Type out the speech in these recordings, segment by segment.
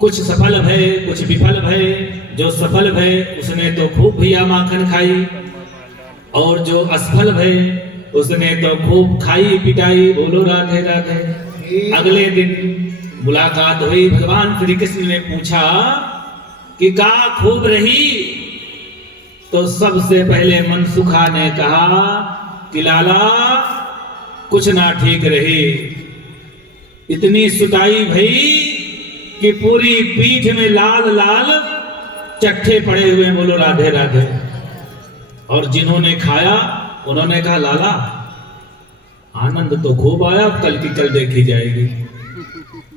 कुछ सफल भय कुछ विफल भय। जो सफल भय उसने तो खूब भैया माखन खाई, और जो असफल भय उसने तो खूब खाई पिटाई। बोलो राधे राधे। अगले दिन मुलाकात हुई, भगवान श्री कृष्ण ने पूछा कि का खूब रही। तो सबसे पहले मनसुखा ने कहा कि लाला कुछ ना ठीक रही, इतनी सुताई भई कि पूरी पीठ में लाल लाल चट्टे पड़े हुए। बोलो राधे राधे। और जिन्होंने खाया उन्होंने कहा लाला आनंद तो खूब आया, कल की कल देखी जाएगी।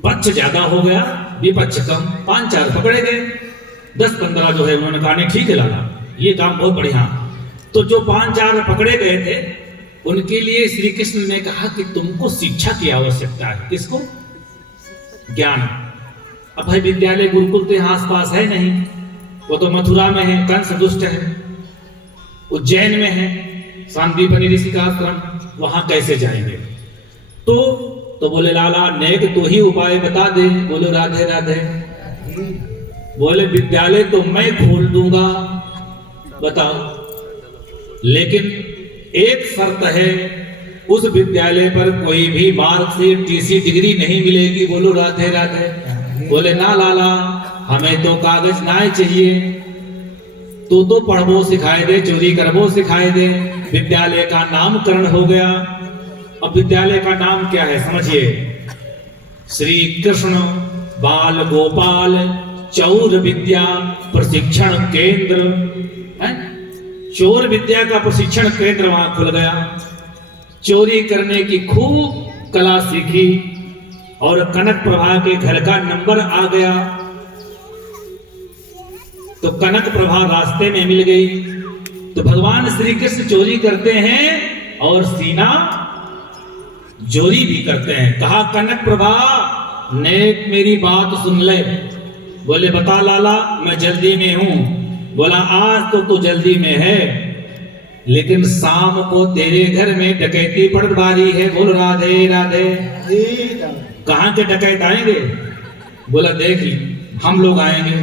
पक्ष ज्यादा हो गया, विपक्ष कम। 5-4 पकड़े गए, 10-15 जो है उन्होंने कहा नहीं ठीक है लाला ये काम बहुत बढ़िया। तो जो 5-4 पकड़े गए थे उनके लिए श्री कृष्ण ने कहा कि तुमको शिक्षा की आवश्यकता है। किसको? ज्ञान। अब भाई विद्यालय गुरुकुल तो यहाँ आसपास है नहीं, वो तो मथुरा में है, कंस दुष्ट है, उज्जैन में है सांदीपनि ऋषि का आश्रम, वहां कैसे जाएंगे? तो बोले लाला नेक तो ही उपाय बता दे। बोलो राधे राधे। बोले विद्यालय तो मैं खोल दूंगा, बताओ, लेकिन एक शर्त है, उस विद्यालय पर कोई भी मार्कशीट टीसी डिग्री नहीं मिलेगी। बोलो राधे राधे। बोले ना लाला हमें तो कागज ना चाहिए, तू तो पढ़बो सिखाए दे, चोरी करबो सिखाए दे। विद्यालय का नामकरण हो गया। अब विद्यालय का नाम क्या है समझिए, श्री कृष्ण बाल गोपाल चौर विद्या प्रशिक्षण केंद्र है। चोर विद्या का प्रशिक्षण केंद्र वहां खुल गया। चोरी करने की खूब कला सीखी और कनक प्रभा के घर का नंबर आ गया। तो कनक प्रभा रास्ते में मिल गई। तो भगवान श्री कृष्ण चोरी करते हैं और सीना जोरी भी करते हैं। कहा कनक प्रभा नेक मेरी बात सुन ले। बोले बता लाला मैं जल्दी में हूं। बोला आज तो तू जल्दी में है, लेकिन शाम को तेरे घर में डकैती पड़वारी है। बोल राधे राधे। कहां के डकैत आएंगे? बोला देख ली हम लोग आएंगे।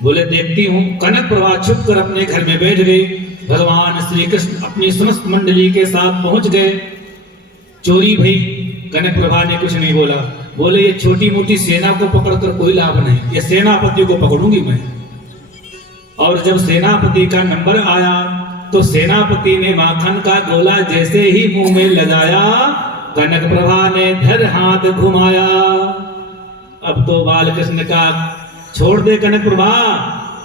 बोले देखती हूं। कनक प्रभा छुप कर अपने घर में बैठ गई। भगवान श्री कृष्ण अपनी समस्त मंडली के साथ पहुंच गए। चोरी भई, कनक प्रभा ने कुछ नहीं बोला। बोले ये छोटी मोटी सेना को पकड़कर कोई लाभ नहीं, ये सेनापति को पकड़ूंगी मैं। और जब सेनापति का नंबर आया तो सेनापति ने माखन का गोला जैसे ही मुंह में लगाया, कनक प्रभा ने धर हाथ घुमाया। अब तो बाल कृष्ण का छोड़ दे कनक प्रभा,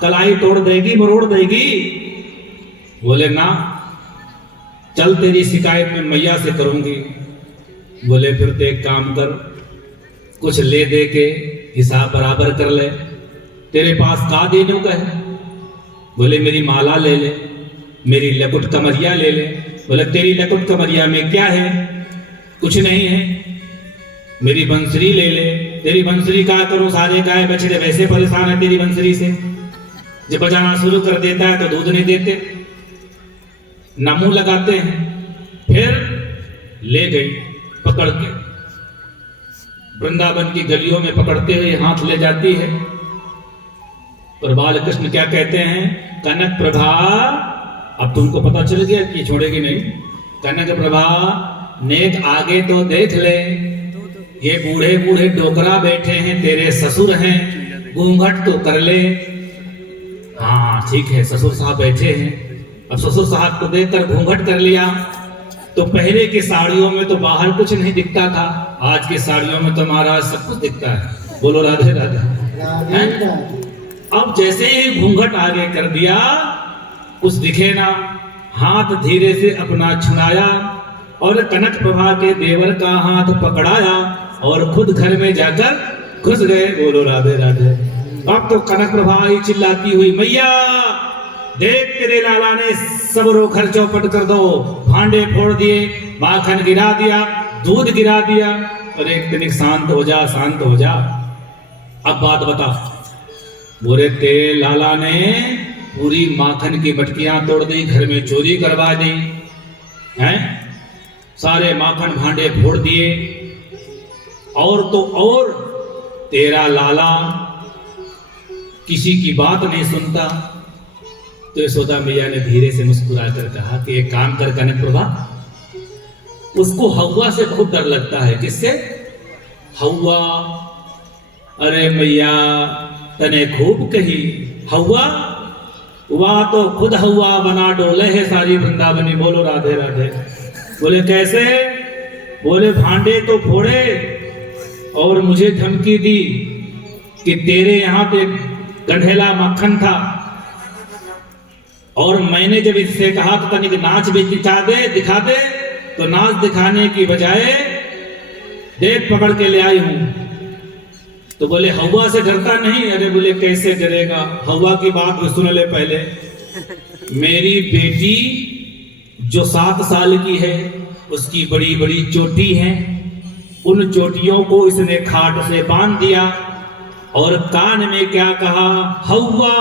कलाई तोड़ देगी मरोड़ देगी। बोले ना चल तेरी शिकायत में मैया से करूंगी। बोले फिर तो एक काम कर, कुछ ले दे के हिसाब बराबर कर ले। तेरे पास का देने का है? बोले मेरी माला ले ले, मेरी लकुट कमरिया ले ले। बोले तेरी लकुट कमरिया में क्या है? कुछ नहीं है। मेरी बंसरी ले ले। तेरी बंसरी का करूं? सारे गाय बछड़े वैसे परेशान है तेरी बंसरी से, जब बजाना शुरू कर देता है तो दूध नहीं देते, ना मुंह लगाते हैं। फिर ले गई पकड़ के, वृंदावन की गलियों में पकड़ते हुए हाथ ले जाती है। और बाल कृष्ण क्या कहते हैं? कनक प्रभा अब तुमको पता चल गया कि छोड़ेगी नहीं। कनक प्रभा नेक आगे तो देख ले, ये बूढ़े बूढ़े डोकरा बैठे हैं तेरे ससुर हैं, घूंघट तो कर ले। हाँ ठीक है ससुर साहब बैठे हैं। अब ससुर साहब को देखकर घूंघट कर लिया। तो पहले की साड़ियों में तो बाहर कुछ नहीं दिखता था, आज की साड़ियों में तो महाराज सब कुछ दिखता है। बोलो राधे राधे। अब जैसे ही घूंघट आगे कर दिया कुछ दिखे ना, हाथ धीरे से अपना छुड़ाया और कनक प्रभा के देवर का हाथ पकड़ाया और खुद घर में जाकर घुस गए। बोलो राधे राधे। अब तो कनक प्रभा ही चिल्लाती हुई मैया देख तेरे लाला ने सब रोखर चौपट कर दो, भांडे फोड़ दिए, माखन गिरा दिया, दूध गिरा दिया। और एक तनिक शांत हो जा, शांत हो जा। अब बात बता। बोले तेरे लाला ने पूरी माखन की मटकियां तोड़ दी, घर में चोरी करवा दी हैं, सारे माखन भांडे फोड़ दिए। और तो और तेरा लाला किसी की बात नहीं सुनता। तो यशोदा मैया ने धीरे से मुस्कुरा कर कहा कि एक काम कर कनक प्रभा, उसको हवा से बहुत डर लगता है। किससे? हवा। अरे मैया तने खूब कही, हवा वह तो खुद हवा बना डोले है सारी वृंदावनी। बोलो राधे राधे। बोले कैसे? बोले भांडे तो फोड़े और मुझे धमकी दी कि तेरे यहाँ पे गढ़ेला मक्खन था, और मैंने जब इससे कहा तो तनिक नाच भी दिखा दे, तो नाच दिखाने की बजाय देख पकड़ के ले आई हूं। तो बोले हवा से डरता नहीं? अरे बोले कैसे डरेगा, हवा की बात भी सुन ले पहले। मेरी बेटी जो 7 साल की है, उसकी बड़ी बड़ी चोटी है, उन चोटियों को इसने खाट से बांध दिया और कान में क्या कहा? हवा।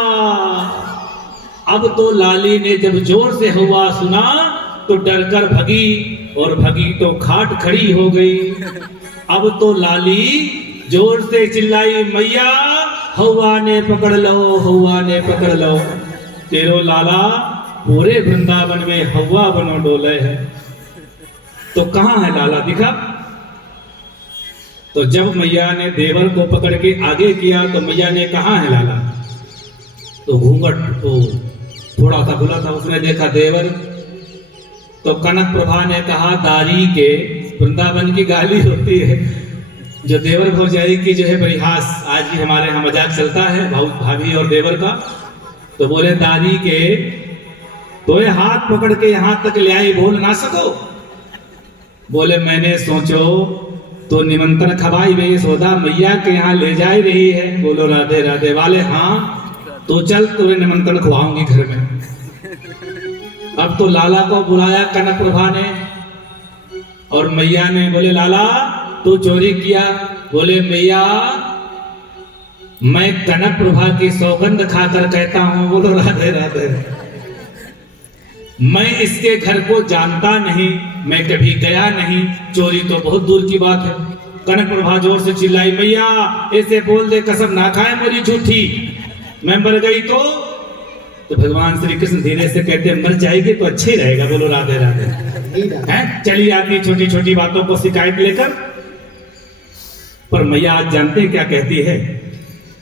अब तो लाली ने जब जोर से हवा सुना तो डरकर भगी, और भगी तो खाट खड़ी हो गई। अब तो लाली जोर से चिल्लाई, मैया हवा ने पकड़ लो, हवा ने पकड़ लो। तेरो लाला पूरे वृंदावन में हवा बनो डोले है। तो कहां है लाला, दिखा? तो जब मैया ने देवर को पकड़ के आगे किया तो मैया ने कहा है लाला? तो घूंघट तो थोड़ा सा खुला था, उसने देखा देवर। तो कनक प्रभा ने कहा, दारी के वृंदावन की गाली होती है, जो देवर भौजाई की जो है परिहास आज भी हमारे यहाँ मजाक चलता है, भाभी और देवर का। तो बोले दादी के तो ये हाथ पकड़ के यहाँ तक ले आई, बोल ना सको? बोले मैंने सोचो तो निमंत्रण खवाई गई यशोदा मैया के यहाँ ले जा रही है। बोलो राधे राधे वाले। हाँ तो चल तुम्हें निमंत्रण खुआऊंगी घर में। अब तो लाला को बुलाया कनक प्रभा ने, और मैया ने बोले लाला तू चोरी किया? बोले मैया मैं कनक प्रभा की सौगंध खाकर कहता हूं, बोलो राधे राधे, मैं इसके घर को जानता नहीं, मैं कभी गया नहीं, चोरी तो बहुत दूर की बात है। कनक प्रभा जोर से चिल्लाई, मैया ऐसे बोल दे कसम ना खाए मेरी झूठी, मैं मर गई तो भगवान श्री कृष्ण धीरे से कहते मर जाएगी तो अच्छे ही रहेगा। बोलो राधे राधे। हैं चली आती छोटी छोटी बातों को शिकायत लेकर। पर मैया आज जानते हैं क्या कहती है?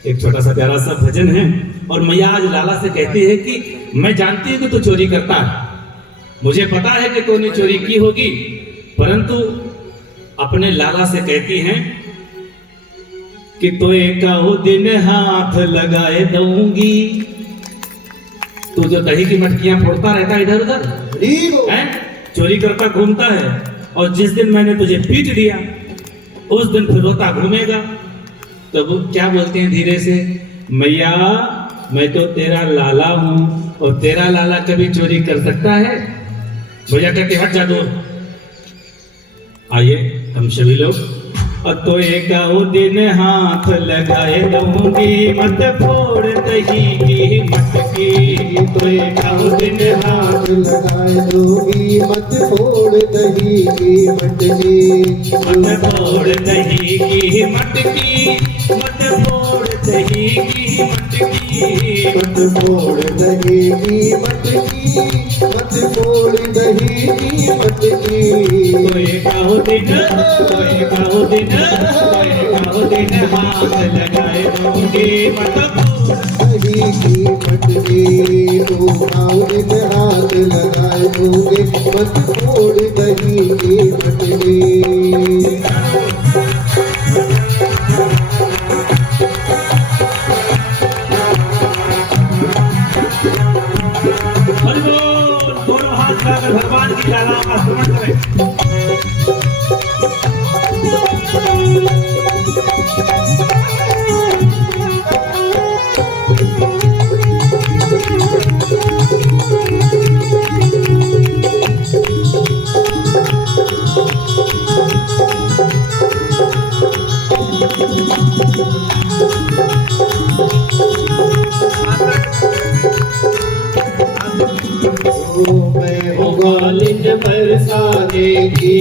एक छोटा सा प्यारा सा भजन है, और मैया आज लाला से कहती है कि मैं जानती हूँ कि तू चोरी करता है, मुझे पता है कि तूने चोरी की होगी, परंतु अपने लाला से कहती हैं कि तो एक दिन हाथ लगाए दूंगी। तू जो दही की मटकियां फोड़ता रहता है इधर उधर, हैं चोरी करता घूमता है, और जिस दिन मैंने तुझे पीट दिया उस दिन फिर रोता घूमेगा। तो वो क्या बोलते हैं धीरे से, मैया मैं तो तेरा लाला हूं, और तेरा लाला कभी चोरी कर सकता है? भैया कहते हट जा दूर। आइए हम सभी लोग। तो एक दिन हाथ लगाए दूंगी, मत फोड़ दही की मटकी। तो एक दिन हाथ लगाए दूंगी, मत फोड़ दही की मटकी। मत फोड़ दही की मटकी, मत फोड़ दही की मटकी। मत फोड़ दही की मटकी, मत फोड़ दही की मटकी। तो एक दिन हाथ लगाए दूंगी, मत दही की मटकी। तो दिन हाथ लगाए दूंगी, मत फोड़ दही की मटकी। दोनों हाथ लगाकर भगवान की लाला का स्मरण करें। ग्वालिन बरसाने की,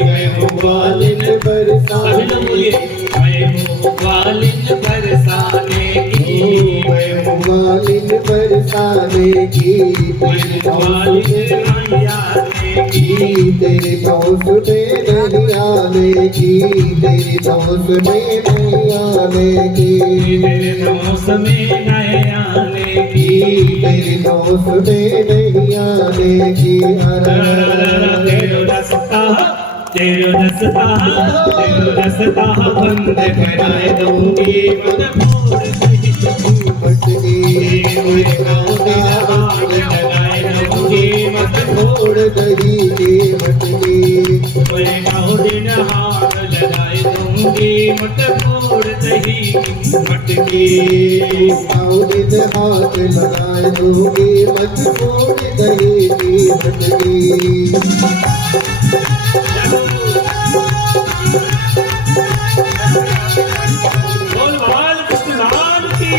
मैं हूँ ग्वालिन बरसाने की, मैं हूँ मुखालिन बरसाने की, महफूवालिन बरसाने की, तेरी मुखालिन नहीं आने की, तेरी दोस्त में नहीं आने की, तेरी दोस्त में नहीं आने की, तेरे दोस्त में नहीं आने की, तेरी दोस्त में नहीं आने की। तेरो रास्ता तेरो रास्ता तेरो रास्ता बंद कराए दूंगी, मत मोड़ नहीं भटकी मेरे गाँव में हाथ लगाए दूंगी, मत छोड़ दही के भटकी, मेरे गाँव दिन हाथ लगाए दूंगी, मत मोड़ नहीं मटकी। दिन हाथ लगाए दूंगी, मत छोड़ दही की भटकी। बोल बाल कृष्ण की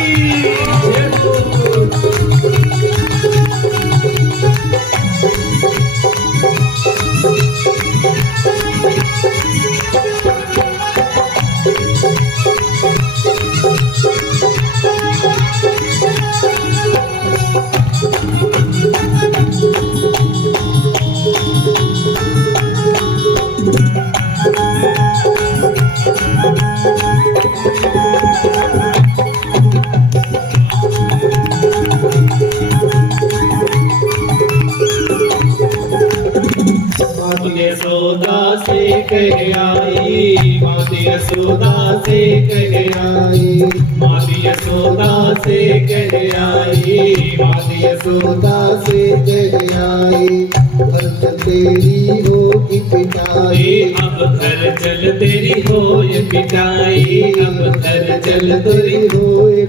यशोदा से कह आई, माती यशोदा से कह आई, माती यशोदा से कह आई, माती यशोदा से कह आई, घर तेरी होगी पिटाई, अब घर चल तेरी हो ये पिटाई, अब घर चल तेरी हो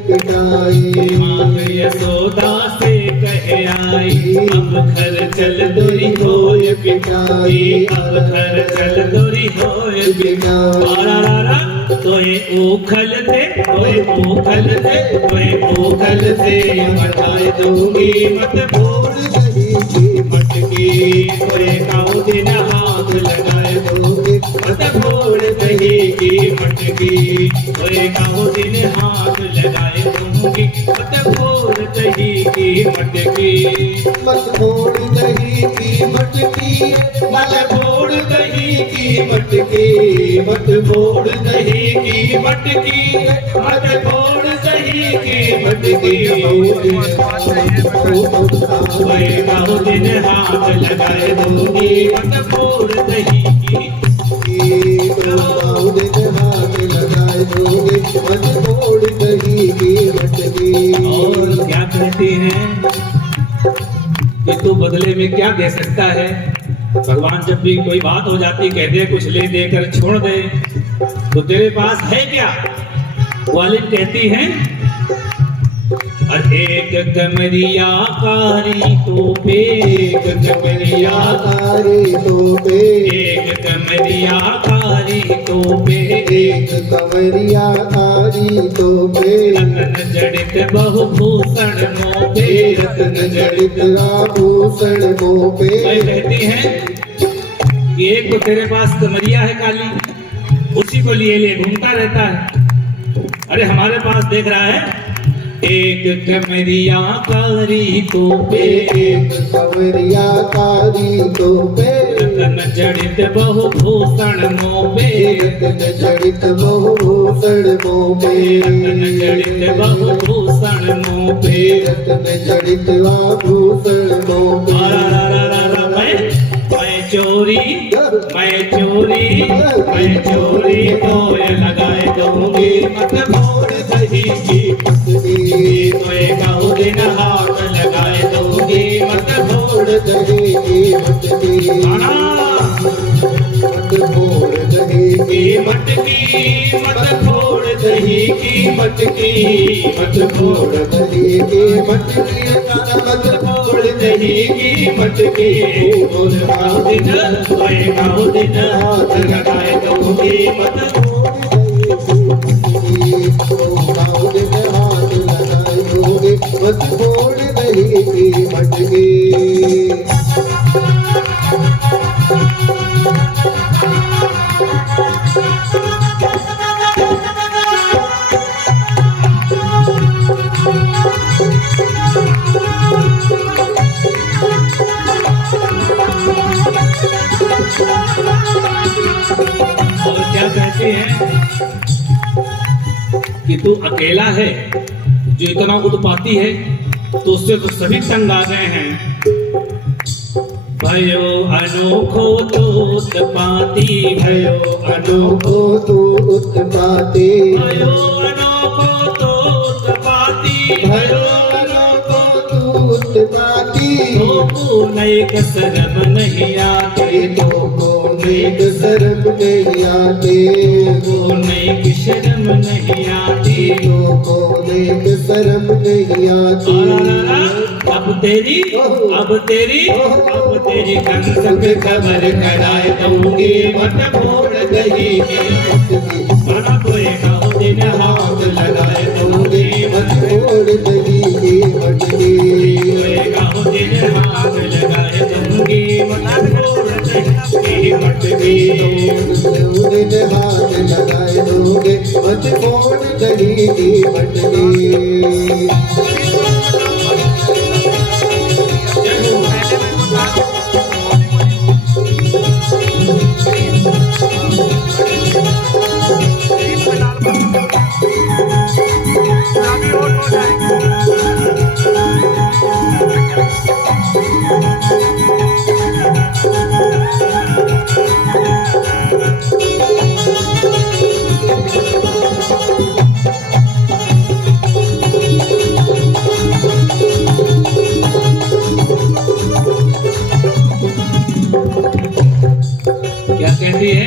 पिटाई। माती यशोदा से कह आई, अब घर चल तेरी हो ये पिटाई, अब घर चल तेरी हो ये पिटाई। तोए उखल दे तोए उखल दे तोए उखल से बताए दूंगी, मत बोल दही की मटकी, तोए काऊ दिन हाथ लगाए दूंगी, मत बोल दही की मटकी, तोए काऊ दिन हाथ लगाए दूंगी, मत बोल दही की मटकी, मत छोड़ दही की मटकी, मत बोल दही की मटकी, मत बोल दही की मटकी, मत बोल दही की मटकी। तोए काऊ दिन हाथ लगाए दूंगी, मत बोल दही की हाथ लगाए दोगे, मत छोड़ दही की मटकी। और क्या कहती हैं कि तू बदले में क्या दे सकता है। भगवान जब भी कोई बात हो जाती कहते हैं कुछ ले देकर छोड़ दे, तो तेरे पास है क्या। वालिद कहती हैं एक कमरिया कारी तो पे, एक कमरिया कारी तो पे, एक कमरिया कारी तो पे, एक कमरिया कारी तो पे, रतन जड़ित बहुभूषण मोह पे, रतन जड़ित आभूषण मोह पे। कहती हैं कि एक तो तेरे पास कमरिया है काली, उसी को लिए लिए घूमता रहता है। अरे हमारे पास देख रहा है एक कमरिया कारी तो पे, एक कमरिया कारी तो पे, रतन जड़ित बहुभूषण मोह पे, रतन जड़ित बहुभूषण मोह पे, रतन जड़ित बहुभूषण मोह पे, रतन जड़ित आभूषण मोह पे। मैं चोरी मैं चोरी तो लगाए दूंगी, मत मोड़ दही की मटकी, तोए काऊ दिन हाथ लगाए दूंगी, मत मोड़ दही की मटकी, मत छोड़ दही की मटकी, मत फोड़ दही की मटकी, मत फोड़ दही की मटकी, मत फोड़ दही की मटकी। तोए काऊ दिन हाथ लगाए दूंगी, मत मत छोड़ दही की मटकी। कि तू अकेला है जो इतना उत्पाती है, तो उससे तो सभी तंग आ गए हैं। भयो अनोखो तो उत्पाती, भयो अनोखो तो उत्पाती, भयो अनोखो तो उत्पाती, भयो अनोखो तो उत्पाती। तो नेक शरम नहीं आती, तो को नेक शर्म नहीं आती, को नेक शर्म नहीं आती। तो को नेक शर्म नहीं आती। अब तेरी कंस पे खबर कराए दूंगी, मत मोड़ गई बड़ा कोई कहो दिन हाथ लगाए दूंगी, मत मोड़ दही की मटकी, कहो दिन हाथ लगाए दूंगी, मत मोड़ गई मटकी। दिन हाथ लगाए दोगे, मत मोड़ दही की मटकी। क्या कहती है?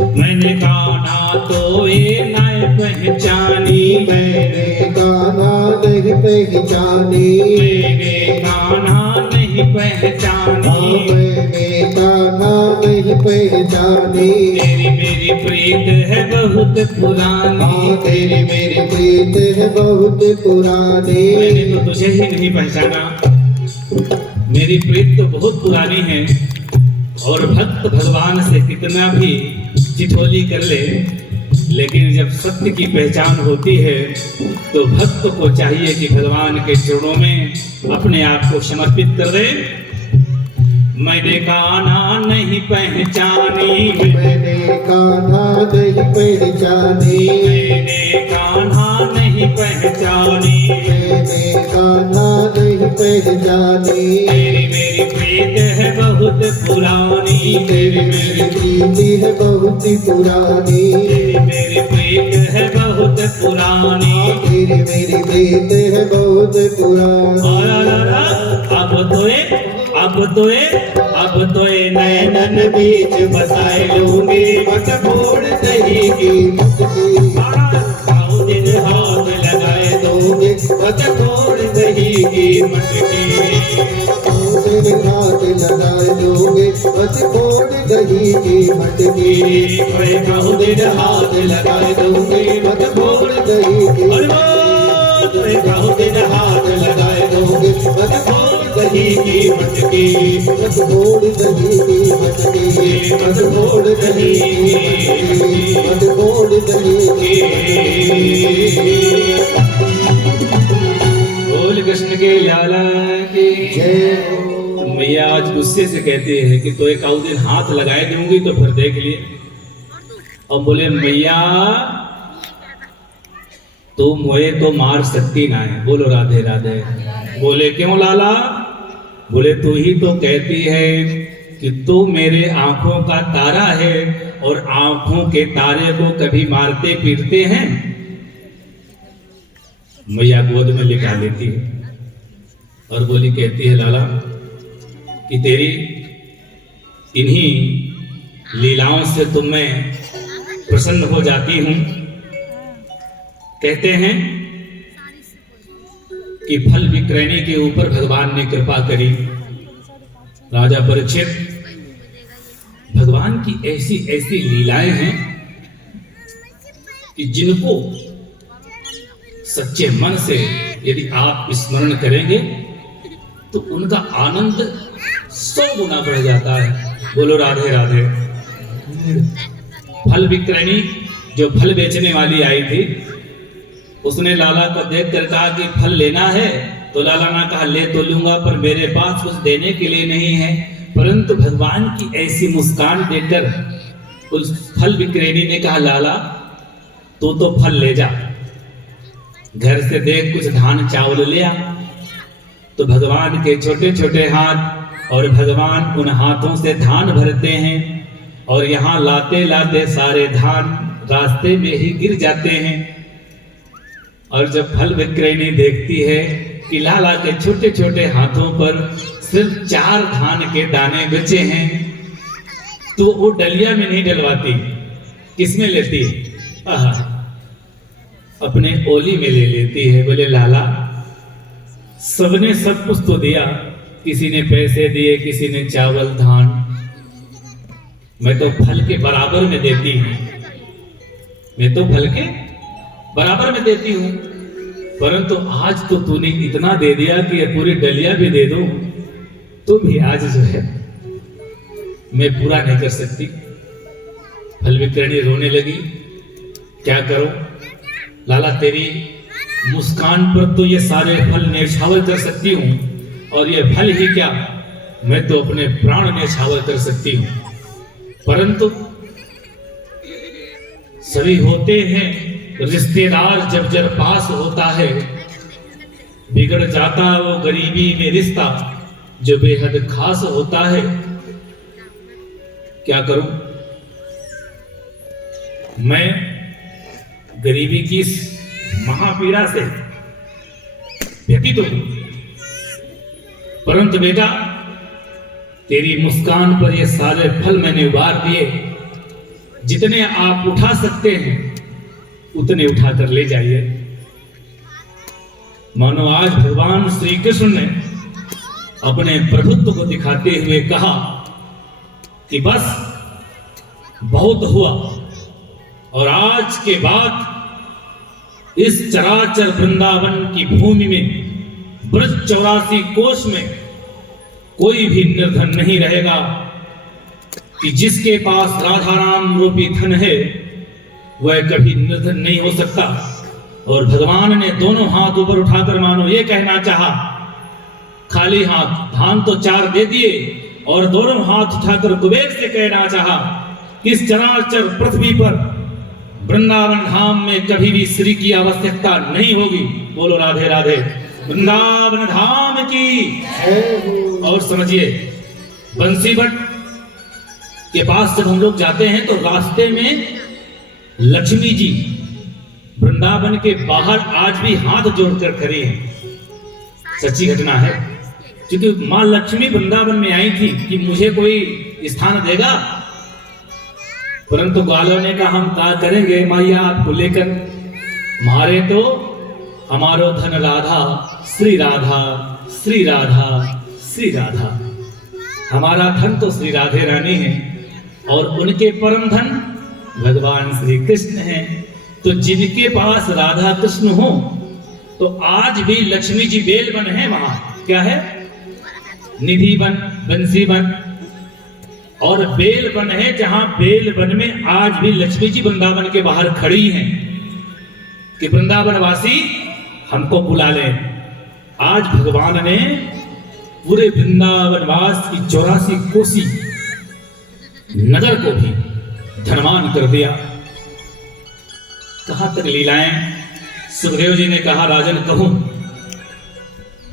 मैंने गाना तो ये नाय पहचानी, मैंने गाना नहीं पहचानी, मैंने गाना नहीं पहचानी। मैंने गाना नहीं पहचानी। तेरी मेरी प्रीत है बहुत पुरानी, तेरी मेरी प्रीत है बहुत पुरानी। मैंने तो तुझे ही नहीं पहचाना। मेरी प्रीत तो बहुत पुरानी है, और भक्त भगवान से कितना भी चिठोली कर ले, लेकिन जब सत्य की पहचान होती है तो भक्त को चाहिए कि भगवान के चरणों में अपने आप को समर्पित कर दे। मैंने गाना नहीं पहचानी, मैंने गाना नहीं पहचानी, मैंने गाना नहीं पहचानी। मैंने गाना नहीं पहचानी। तेरी मेरी प्रीत है बहुत पुरानी, तेरी मेरी प्रीत है बहुत पुरानी। तेरी मेरी प्रीत है बहुत पुरानी। तेरी मेरी प्रीत है बहुत पुरानी। अब तो नैनन बीच बसाए लूंगी, मत मोड़ दही की मटकी। दिन हाथ लगाए दोगे, मत मोड़ दही की मटकी। हाथ लगाए दोगे, मत मोड़ दही की मटकी। दिन हाथ लगाए दोगे, मत मोड़ दही की दिन हाथ लगाए दोगे, मत मोड़ दही की मटकी। मत मोड़ दही की मटकी, मत मोड़ दही मत मोड़ दही की। बोल कृष्ण के लाला की जय। मैया आज गुस्से से कहती है कि तो एक आउ दिन हाथ लगाए दूंगी तो फिर देख लिए। और बोले मैया तू मोए तो मार सकती ना है। बोलो राधे राधे। बोले क्यों लाला? बोले तू ही तो कहती है कि तू मेरे आंखों का तारा है और आंखों के तारे को कभी मारते पीटते हैं। मैया गोद में लिटा लेती है और बोली कहती है लाला कि तेरी इन्हीं लीलाओं से तुम मैं प्रसन्न हो जाती हूं। कहते हैं कि फल विक्रयणी के ऊपर भगवान ने कृपा करी। राजा परीक्षित, भगवान की ऐसी ऐसी लीलाएं हैं कि जिनको सच्चे मन से यदि आप स्मरण करेंगे तो उनका आनंद 100 गुना बढ़ जाता है। बोलो राधे राधे। फल विक्रयणी जो फल बेचने वाली आई थी, उसने लाला को देख कर कहा कि फल लेना है, तो लाला ने कहा ले तो लूंगा पर मेरे पास कुछ देने के लिए नहीं है। परंतु भगवान की ऐसी मुस्कान देखकर उस फल विक्रेता ने कहा लाला तू तो फल ले जा, घर से देख कुछ धान चावल ले आ। तो भगवान के छोटे छोटे हाथ और भगवान उन हाथों से धान भरते हैं और यहाँ लाते लाते सारे धान रास्ते में ही गिर जाते हैं। और जब फल विक्रयणी देखती है कि लाला के छोटे छोटे हाथों पर सिर्फ 4 धान के दाने बचे हैं, तो वो डलिया में नहीं डलवाती, किसमें लेती है? अपने ओली में ले लेती है। बोले लाला, सबने सब कुछ तो दिया, किसी ने पैसे दिए, किसी ने चावल धान, मैं तो फल के बराबर में देती हूँ, मैं तो फल के बराबर में देती हूँ, परंतु आज तो तूने इतना दे दिया कि पूरी डलिया भी दे दो तो भी आज जो है मैं पूरा नहीं कर सकती। फल विक्रयणी रोने लगी, क्या करो लाला, तेरी मुस्कान पर तो ये सारे फल न्यौछावर कर सकती हूँ, और ये फल ही क्या, मैं तो अपने प्राण न्यौछावर कर सकती हूँ, परंतु सभी होते हैं रिश्तेदार, जब जब पास होता है बिगड़ जाता वो गरीबी में रिश्ता जो बेहद खास होता है। क्या करूं मैं गरीबी की इस महापीड़ा से व्यतीत हूं, परंतु बेटा तेरी मुस्कान पर ये सारे फल मैंने उबार दिए, जितने आप उठा सकते हैं उतने उठाकर ले जाइए। मानो आज भगवान श्री कृष्ण ने अपने प्रभुत्व को दिखाते हुए कहा कि बस बहुत हुआ, और आज के बाद इस चराचर वृंदावन की भूमि में ब्रज 84 कोष में कोई भी निर्धन नहीं रहेगा, कि जिसके पास राधा राम रूपी धन है वह कभी निर्धन नहीं हो सकता। और भगवान ने दोनों हाथ ऊपर उठाकर मानो ये कहना चाहा, खाली हाथ धान तो 4 दे दिए, और दोनों हाथ उठाकर कुबेर से कहना चाहा कि इस चराचर पृथ्वी पर वृंदावन धाम में कभी भी श्री की आवश्यकता नहीं होगी। बोलो राधे राधे, वृंदावन धाम की। और समझिए, बंसी भट्ट के पास जब हम लोग जाते हैं तो रास्ते में लक्ष्मी जी वृंदावन के बाहर आज भी हाथ जोड़कर खड़ी हैं। सच्ची घटना है, क्योंकि मां लक्ष्मी वृंदावन में आई थी कि मुझे कोई स्थान देगा, परंतु ग्वालों ने कहा हम क्या करेंगे मैया आपको लेकर, मारे तो हमारो धन राधा, श्री राधा श्री राधा श्री राधा। हमारा धन तो श्री राधे रानी है और उनके परम धन भगवान श्री कृष्ण हैं। तो जिनके पास राधा कृष्ण हो तो आज भी लक्ष्मी जी बेल बन है, वहां क्या है, निधि बन, बंसी बन और बेल बन है, जहां बेल बन में आज भी लक्ष्मी जी वृंदावन के बाहर खड़ी हैं कि वृंदावन वासी हमको बुला लें। आज भगवान ने पूरे वृंदावन वास की 84 कोसी नगर को भी धनवान कर दिया। कहां तक लीलाएं। सुखदेव जी ने कहा राजन कहूं